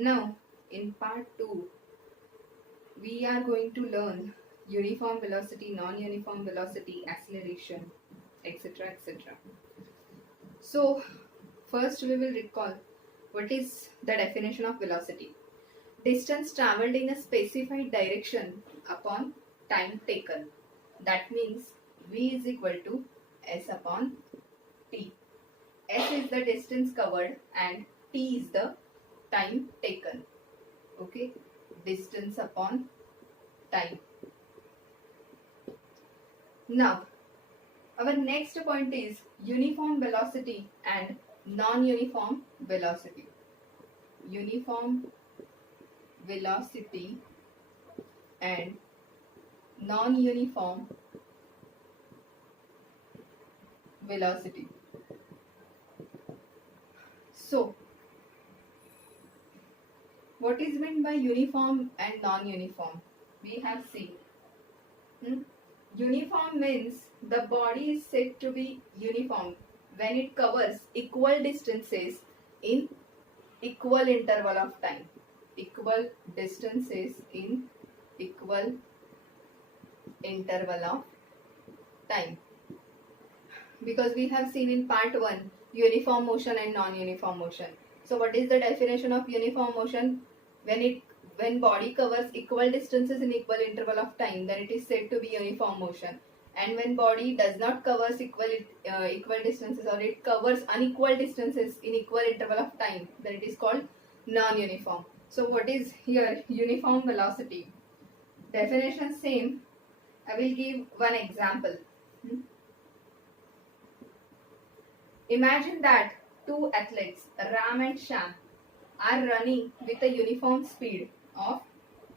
Now, in part 2, we are going to learn uniform velocity, non-uniform velocity, acceleration, etc. etc. So, first we will recall what is the definition of velocity. Distance traveled in a specified direction upon time taken. That means v is equal to s upon t. S is the distance covered and t is the time taken. Okay, distance upon time. Now, our next point is uniform velocity and non-uniform velocity. Uniform velocity and non-uniform velocity. So, what is meant by uniform and non-uniform? We have seen. Uniform means the body is said to be uniform when it covers equal distances in equal interval of time. Equal distances in equal interval of time. Because we have seen in part 1 uniform motion and non-uniform motion. So what is the definition of uniform motion? When body covers equal distances in equal interval of time, then it is said to be uniform motion. And when body does not covers equal distances, or it covers unequal distances in equal interval of time, then it is called non-uniform. So what is here uniform velocity? Definition same. I will give one example. Imagine that two athletes, Ram and Sham, are running with a uniform speed of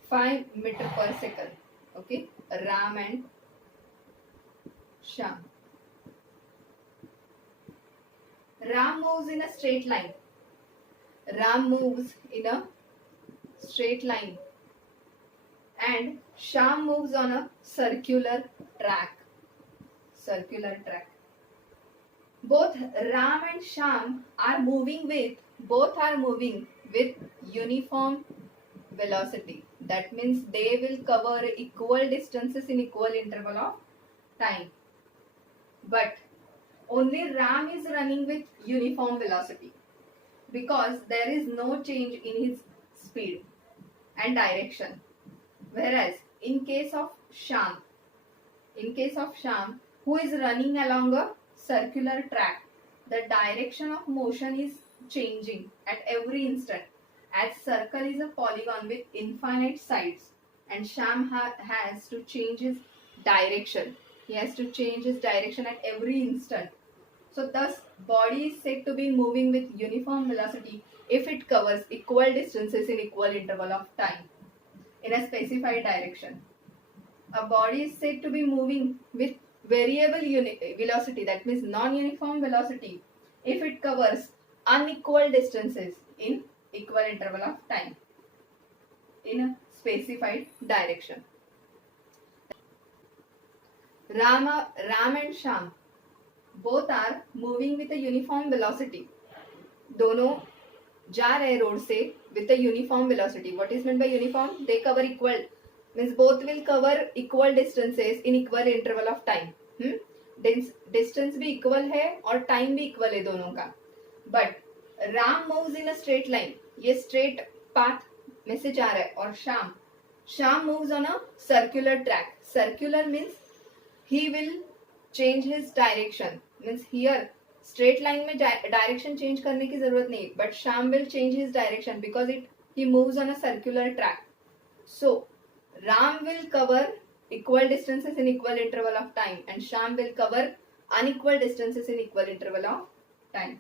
5 meter per second. Okay, Ram and Sham. Ram moves in a straight line. Ram moves in a straight line. And Sham moves on a circular track. Circular track. Both Ram and Sham are moving with uniform velocity. That means they will cover equal distances in equal interval of time. But only Ram is running with uniform velocity because there is no change in his speed and direction. Whereas in case of Sham, who is running along a circular track, the direction of motion is changing at every instant, as circle is a polygon with infinite sides and Sham has to change his direction. He has to change his direction at every instant. So thus body is said to be moving with uniform velocity if it covers equal distances in equal interval of time in a specified direction. A body is said to be moving with variable velocity, that means non-uniform velocity, if it covers unequal distances in equal interval of time in a specified direction. Ram and Sham both are moving with a uniform velocity. दोनों जा रहे road से with a uniform velocity. What is meant by uniform? They cover equal, means both will cover equal distances in equal interval of time. Distance भी equal है और time भी equal है दोनों का. But Ram moves in a straight line. ये straight path में से जा रहा है. और Sham moves on a circular track. Circular means he will change his direction. Means here straight line में direction change करने की जरूरत नहीं. But Sham will change his direction because he moves on a circular track. So Ram will cover equal distances in equal interval of time and Sham will cover unequal distances in equal interval of time.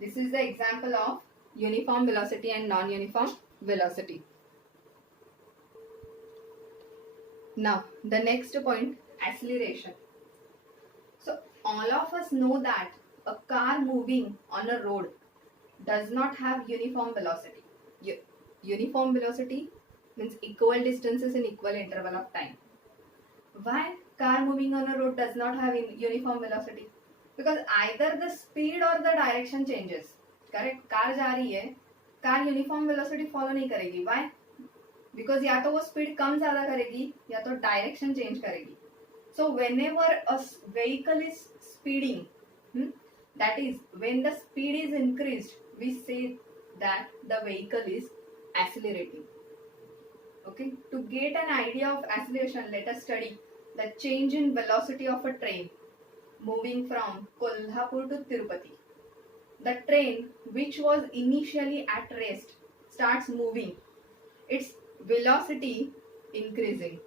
This is the example of uniform velocity and non-uniform velocity. Now, the next point, acceleration. So, all of us know that a car moving on a road does not have uniform velocity. Uniform velocity means equal distances in equal interval of time. Why car moving on a road does not have uniform velocity? Because either the speed or the direction changes. Correct? Car जा रही है car uniform velocity follow नहीं करेगी. Y? Because या तो वो speed कम ज्यादा करेगी या तो डायरेक्शन चेंज करेगी. So when ever a vehicle is speeding, that is when the speed is increased, we say that the vehicle is accelerating. Okay, to get an idea of acceleration, let us study the change in velocity of a train moving from Kolhapur to Tirupati. The train, which was initially at rest, starts moving, its velocity increasing.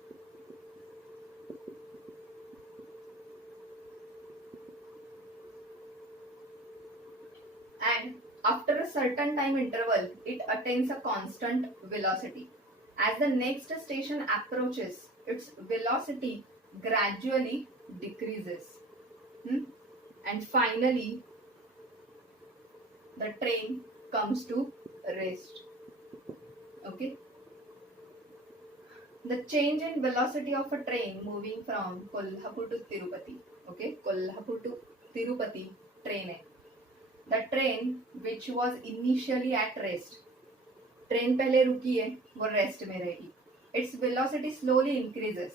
And after a certain time interval, it attains a constant velocity. As the next station approaches, its velocity gradually decreases. And finally, the train comes to rest. Okay. The change in velocity of a train moving from Kolhapur to Tirupati. Okay, Kolhapur to Tirupati train है. The train which was initially at rest. Train पहले रुकी है, वो rest में रहेगी. Its velocity slowly increases.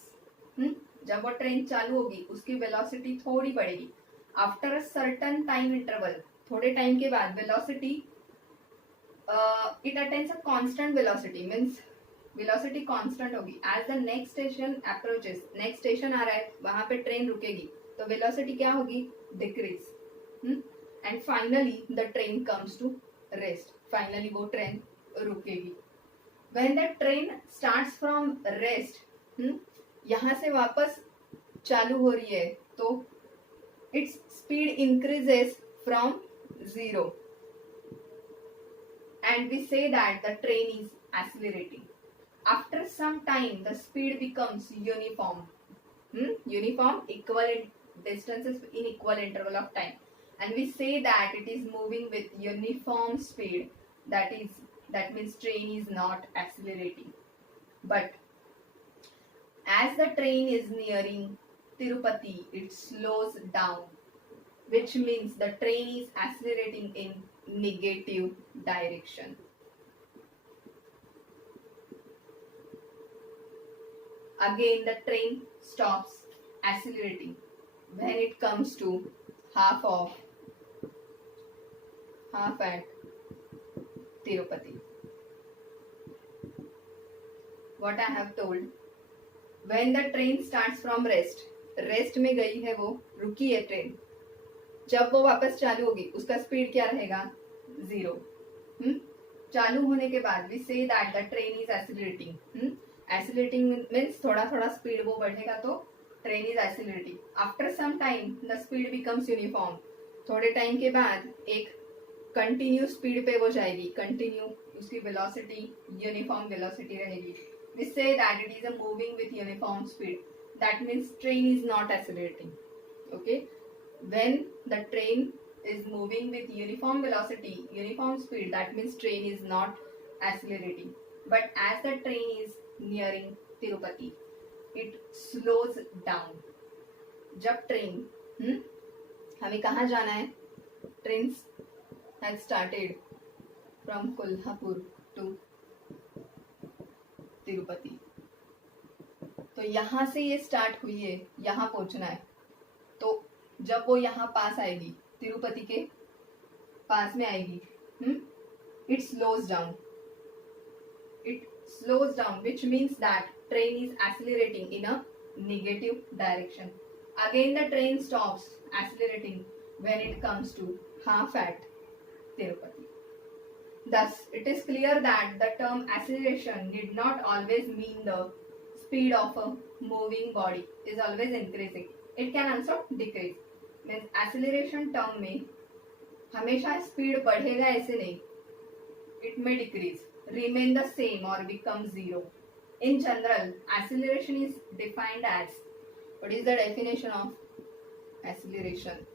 जब वो train चालू होगी उसकी वेलोसिटी थोड़ी बढ़ेगी. After a certain time interval, थोड़े टाइम के बाद velocity it attains a constant velocity, means velocity constant होगी. As the next station approaches, next station आ रहा है, वहां पे ट्रेन रुकेगी तो वेलोसिटी क्या होगी? Decrease. And finally the train comes to rest. Finally वो ट्रेन रुकेगी. When the train starts from rest, यहां से वापस चालू हो रही है तो its speed increases from 0 and we say that the train is accelerating. After some time the speed becomes uniform. Uniform, equal distances in equal interval of time, and we say that it is moving with uniform speed. That means train is not accelerating. But as the train is nearing Tirupati, it slows down, which means the train is accelerating in negative direction. Again the train stops accelerating when it comes to half at Tirupati. What I have told, when the train starts from rest में गई है, वो रुकी है train, जब वो वापस चालू होगी उसका स्पीड क्या रहेगा? 0. चालू होने के बाद we say that the train is accelerating. Accelerating means थोड़ा थोड़ा स्पीड वो बढ़ेगा तो train is accelerating. After some time the speed becomes uniform. थोड़े टाइम के बाद एक कंटिन्यू स्पीड पे वो जाएगी. कंटिन्यू, उसकी वेलोसिटी यूनिफॉर्म वेलोसिटी रहेगी. We say that it is a moving with uniform speed. That means train is not accelerating. Okay, when the train is moving with uniform velocity, uniform speed, that means train is not accelerating. But as the train is nearing Tirupati, it slows down. जब train हमें कहाँ जाना है? Train has started from Kolhapur to Tirupati. तो यहाँ से ये start हुई है, यहाँ पहुंचना है. तो जब वो यहाँ पास आएगी, तिरुपति के पास में आएगी, it slows down. It slows down, which means that train is accelerating in a negative direction. Again the train stops accelerating when it comes to half at Tirupati. Thus, it is clear that the term acceleration did not always mean the speed of a moving body is always increasing. It can also decrease. Means acceleration term में हमेशा speed बढ़ेगा ऐसे नहीं. It may decrease, remain the same और become 0. In general acceleration is defined as, what is the definition of acceleration?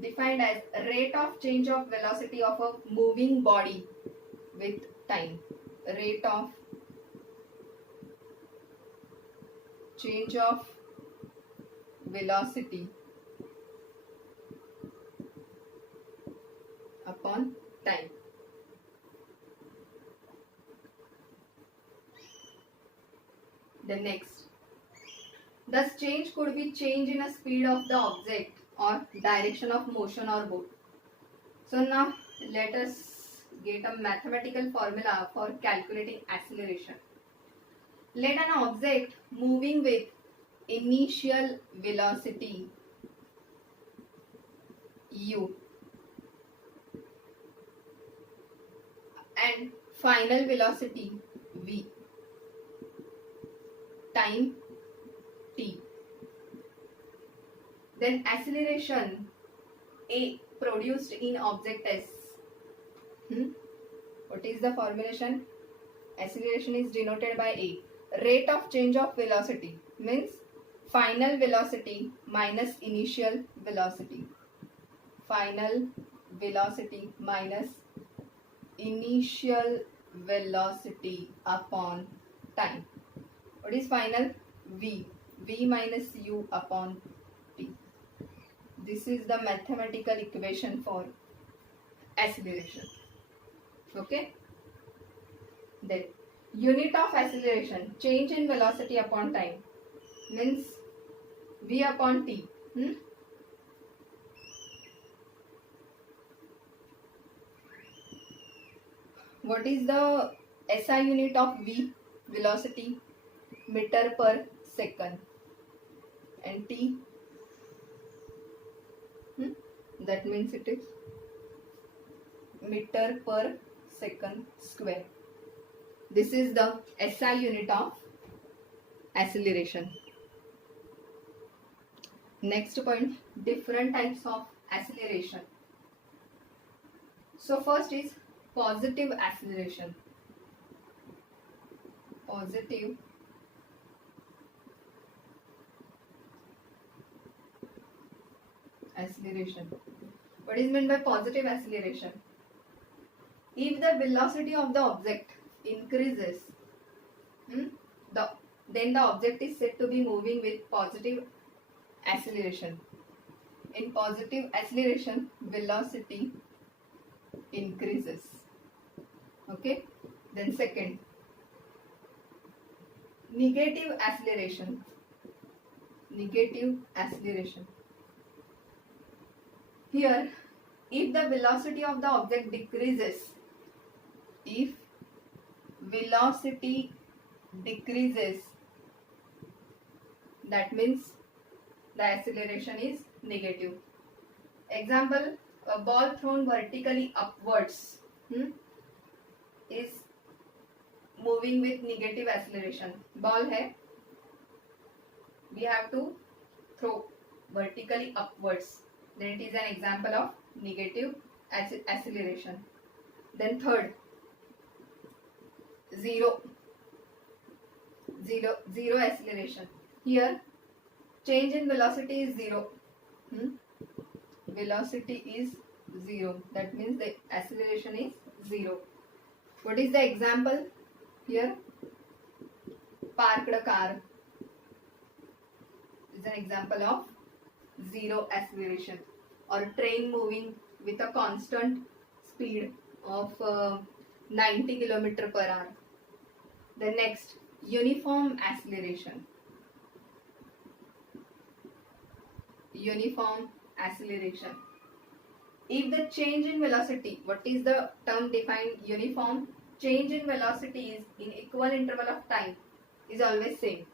Defined as rate of change of velocity of a moving body with time. Rate of change of velocity upon time. The next, thus change could be change in a speed of the object or direction of motion or both. So now let us get a mathematical formula for calculating acceleration. Let an object moving with initial velocity u and final velocity v, time t, then acceleration a produced in object s. What is the formulation? Acceleration is denoted by a. Rate of change of velocity means final velocity minus initial velocity. Final velocity minus initial velocity upon time. What is final? V. V minus u upon t. This is the mathematical equation for acceleration. Okay. Then unit of acceleration, change in velocity upon time, means v upon t. What is the SI unit of v? Velocity, meter per second, and t, that means it is meter per second square. This is the SI unit of acceleration. Next point, different types of acceleration. So first is positive acceleration. Positive acceleration. What is meant by positive acceleration? If the velocity of the object increases, then the object is said to be moving with positive acceleration. In positive acceleration, velocity increases. Okay. Then second, negative acceleration. Negative acceleration. Here, if the velocity of the object decreases, if velocity decreases, that means the acceleration is negative. Example, a ball thrown vertically upwards is moving with negative acceleration. Ball hai, we have to throw vertically upwards. Then it is an example of negative acceleration. Then third, zero acceleration. Here, change in velocity is zero. Velocity is zero. That means the acceleration is zero. What is the example? Here, parked car is an example of zero acceleration, or train moving with a constant speed of 90 km per hour. The next, uniform acceleration. Uniform acceleration. If the change in velocity, what is the term defined? Uniform. Change in velocity is in equal interval of time is always same.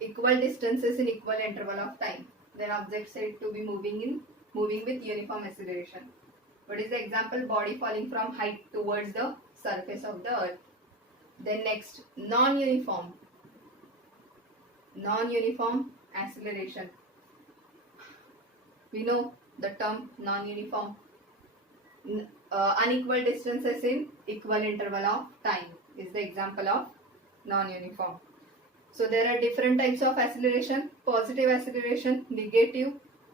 Equal distances in equal interval of time. Then object said to be moving with uniform acceleration. What is the example? Body falling from height towards the surface of the earth. Then next, non-uniform acceleration. We know the term non-uniform. Unequal distances in equal interval of time is the example of non-uniform. So there are different types of acceleration. Positive acceleration, negative,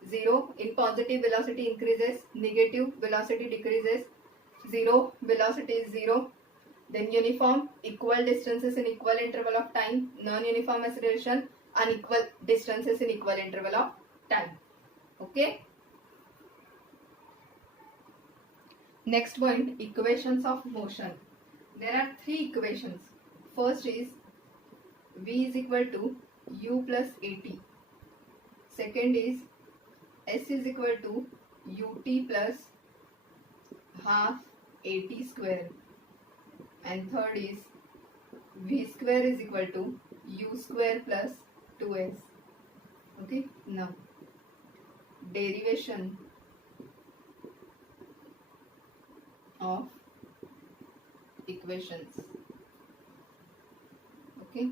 zero. In positive, velocity increases, negative, velocity decreases, zero, velocity is zero. Then uniform, equal distances in equal interval of time. Non-uniform acceleration, unequal distances in equal interval of time. Okay. Next point, equations of motion. There are three equations. First is v is equal to u plus at. Second is s is equal to ut plus half at square. And third is v square is equal to u square plus 2s. Okay, now derivation of equations. Okay,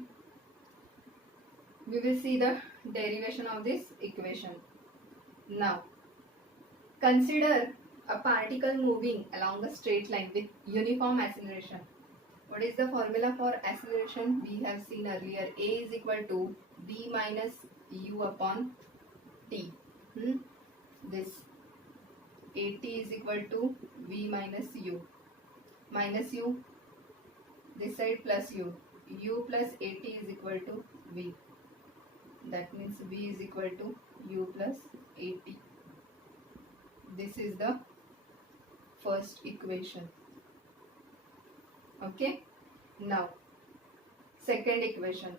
we will see the derivation of this equation. Now consider a particle moving along a straight line with uniform acceleration. What is the formula for acceleration? We have seen earlier. A is equal to v minus u upon t. This at is equal to v minus u. Minus u, this side plus u. U plus at is equal to v. That means v is equal to u plus at. This is the first equation. Okay. Now second equation.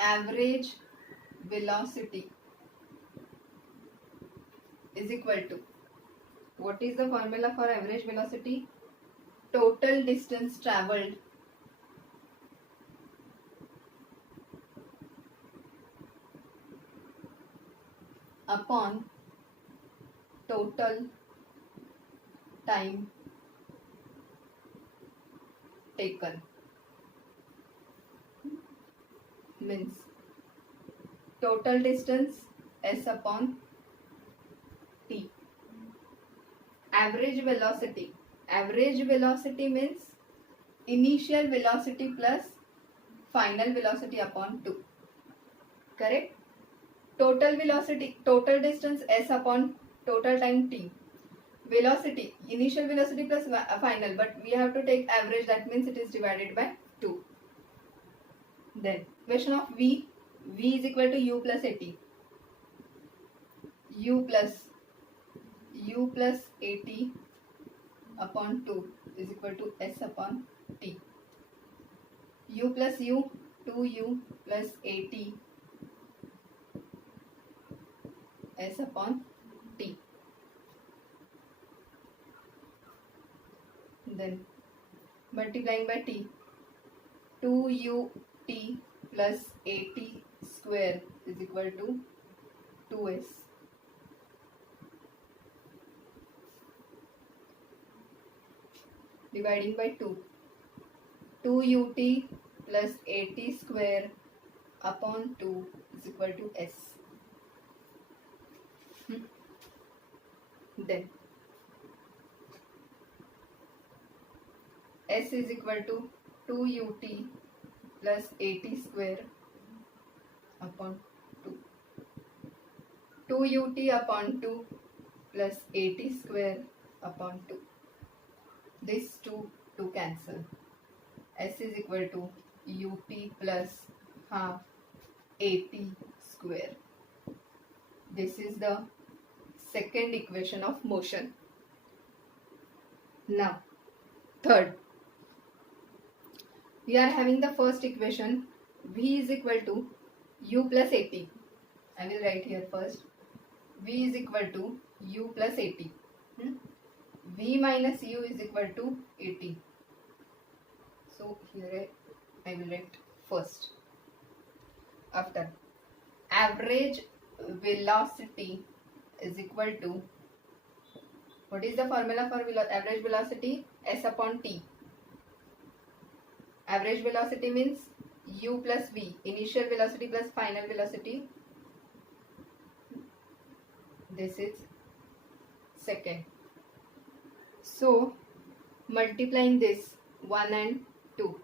Average velocity is equal to, what is the formula for average velocity? Total distance traveled upon total time taken. Means total distance s upon t. Average velocity. Average velocity means initial velocity plus final velocity upon 2. Correct? Total velocity, total distance s upon total time t. Velocity, initial velocity plus final, but we have to take average, that means it is divided by 2. Then equation of v is equal to u plus at. u plus at upon 2 is equal to s upon t. U plus u, 2u plus at s upon t. Then multiplying by t, 2ut plus at square is equal to 2s. Dividing by 2, 2ut plus at square upon 2 is equal to s. Then s is equal to 2ut plus at square upon 2. 2ut upon 2 plus at square upon 2. This 2 cancel. S is equal to ut plus half at square. This is the second equation of motion. Now third, we are having the first equation, v is equal to u plus at. I will write here first. V is equal to u plus at. V minus u is equal to at. So here I will write first. After, average velocity is equal to, what is the formula for average velocity? S upon t. Average velocity means u plus v, initial velocity plus final velocity. This is second. So multiplying this 1 and 2,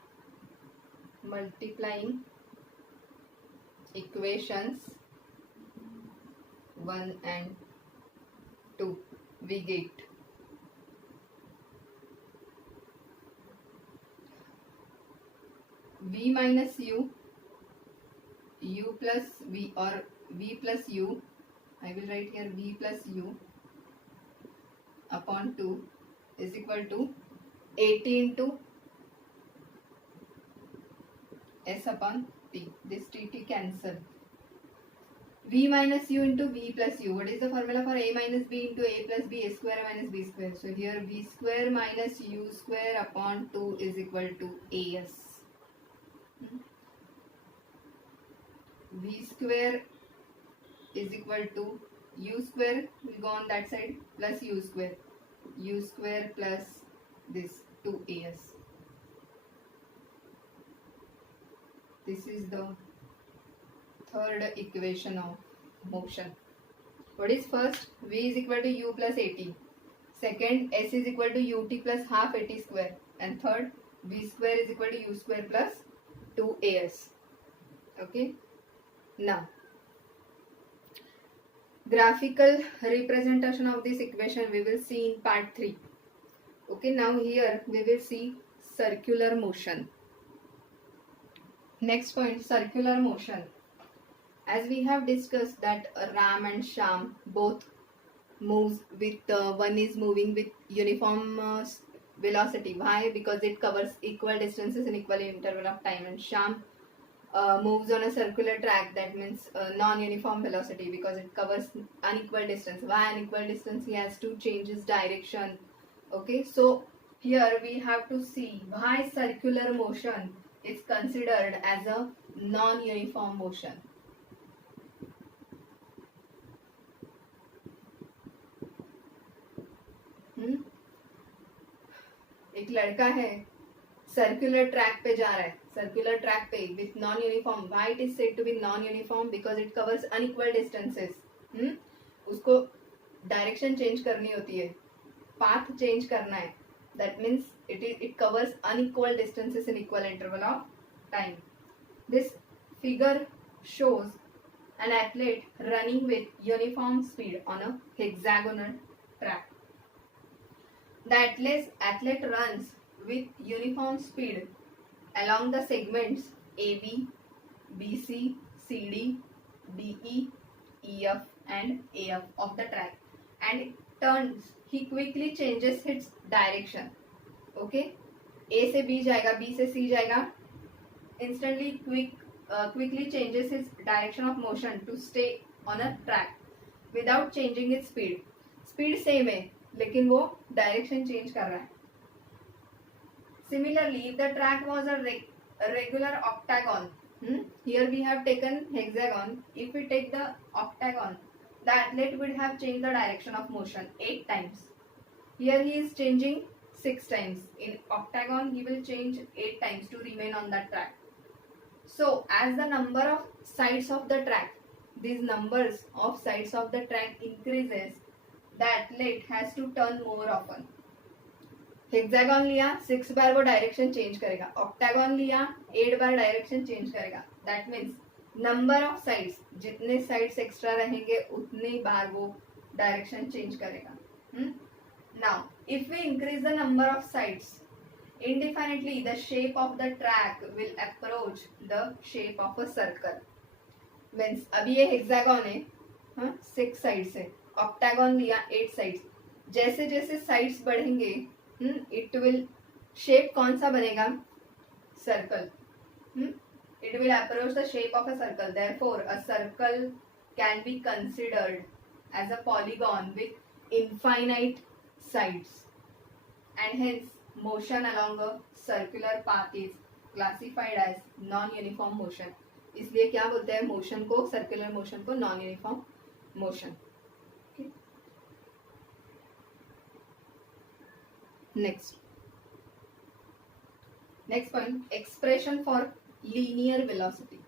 multiplying equations 1 and 2, we get v minus u, u plus v, or v plus u, I will write here v plus u upon 2 is equal to 80 into s upon t. This tt cancel. V minus u into v plus u. What is the formula for a minus b into a plus b? A square minus b square. So here v square minus u square upon 2 is equal to as. V square is equal to u square will go on that side plus u square. U square plus this 2as. This is the third equation of motion. What is first? V is equal to u plus at. Second, s is equal to ut plus half at square. And third, v square is equal to u square plus 2as. Okay. Now, graphical representation of this equation we will see in part 3. Okay. Now here we will see circular motion. Next point, circular motion. As we have discussed that Ram and Shyam both moves with one is moving with uniform velocity. Why? Because it covers equal distances in equal interval of time, and Shyam moves on a circular track, that means non-uniform velocity because it covers unequal distance. Why unequal distance? He has to change his direction. Okay, so here we have to see why circular motion is considered as a non-uniform motion. एक लड़का है circular track पे जा रहा है, circular track पे with non uniform. Why it is said to be non uniform? Because it covers unequal distances. उसको direction change करनी होती है, पाथ चेंज करना है. That means it covers unequal distances in equal interval of time. This figure shows an athlete running with uniform speed on a hexagonal track. The athlete runs with uniform speed along the segments AB, BC, CD, DE, EF and AF of the track, and turns. He quickly changes its direction. Okay, A से B जाएगा, B से C जाएगा. Instantly quickly changes its direction of motion to stay on a track without changing its speed. Speed same है लेकिन वो direction change कर रहा है. Similarly, if the track was a regular octagon, here we have taken hexagon. If we take the octagon, the athlete would have changed the direction of motion 8 times. Here he is changing 6 times. In octagon, he will change 8 times to remain on that track. So, as the number of sides of the track, these numbers of sides of the track increases, the athlete has to turn more often. Hexagon लिया 6 बार वो direction change करेगा, octagon लिया 8 बार direction change करेगा. That means number of sides, जितने sides extra रहेंगे उतने बार वो डायरेक्शन चेंज करेगा. Now if we increase the number of sides indefinitely, the shape of the track will approach the shape of a circle. Means अभी ये hexagon है, 6 sides है, ऑक्टागन लिया 8 साइड्स. जैसे जैसे साइड्स बढ़ेंगे इट विल शेप कौन सा बनेगा? Circle. It will approach the shape of a circle. Therefore a circle can be considered as a polygon with infinite sides, and hence motion along a circular path is classified as non-uniform motion. इसलिए क्या बोलते हैं motion को, circular motion को non uniform motion. Next point, expression for linear velocity.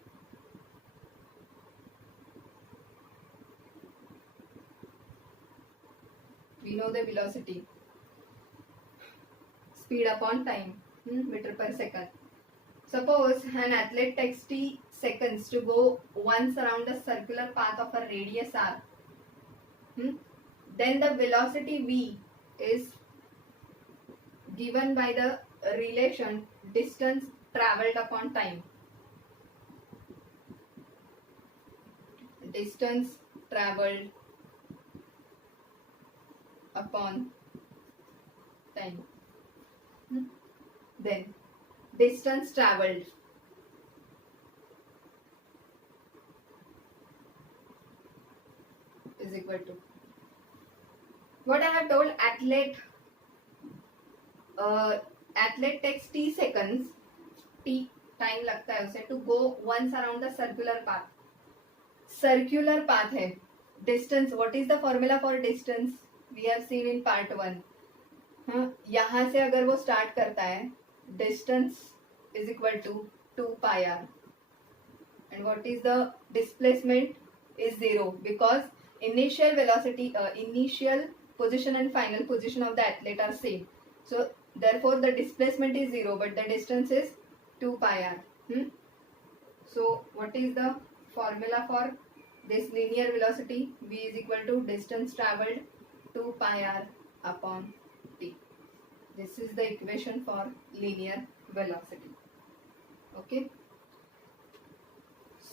We know the velocity, speed upon time, meter per second. Suppose an athlete takes t seconds to go once around the circular path of a radius r. Then the velocity v is given by the relation distance traveled upon time. distance traveled upon time. Then distance traveled is equal to what I have told. Athlete takes t seconds, t time लगता है उसे to go once around the circular path है. Distance, what is the formula for distance? We have seen in part 1. यहां से अगर वो start करता है, distance is equal to 2πr, and what is the displacement is 0 because initial velocity, initial position and final position of the athlete are same. So therefore the displacement is 0 but the distance is 2πr. So what is the formula for this linear velocity? V is equal to distance traveled 2πr upon t. This is the equation for linear velocity. Okay.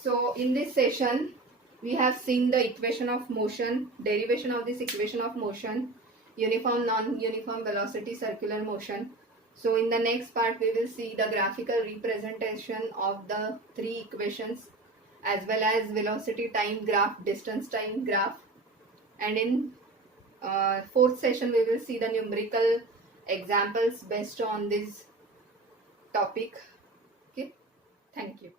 So in this session we have seen the equation of motion, derivation of this equation of motion, uniform, non-uniform velocity, circular motion. So in the next part we will see the graphical representation of the three equations as well as velocity time graph, distance time graph, and in fourth session we will see the numerical examples based on this topic. Okay, thank you.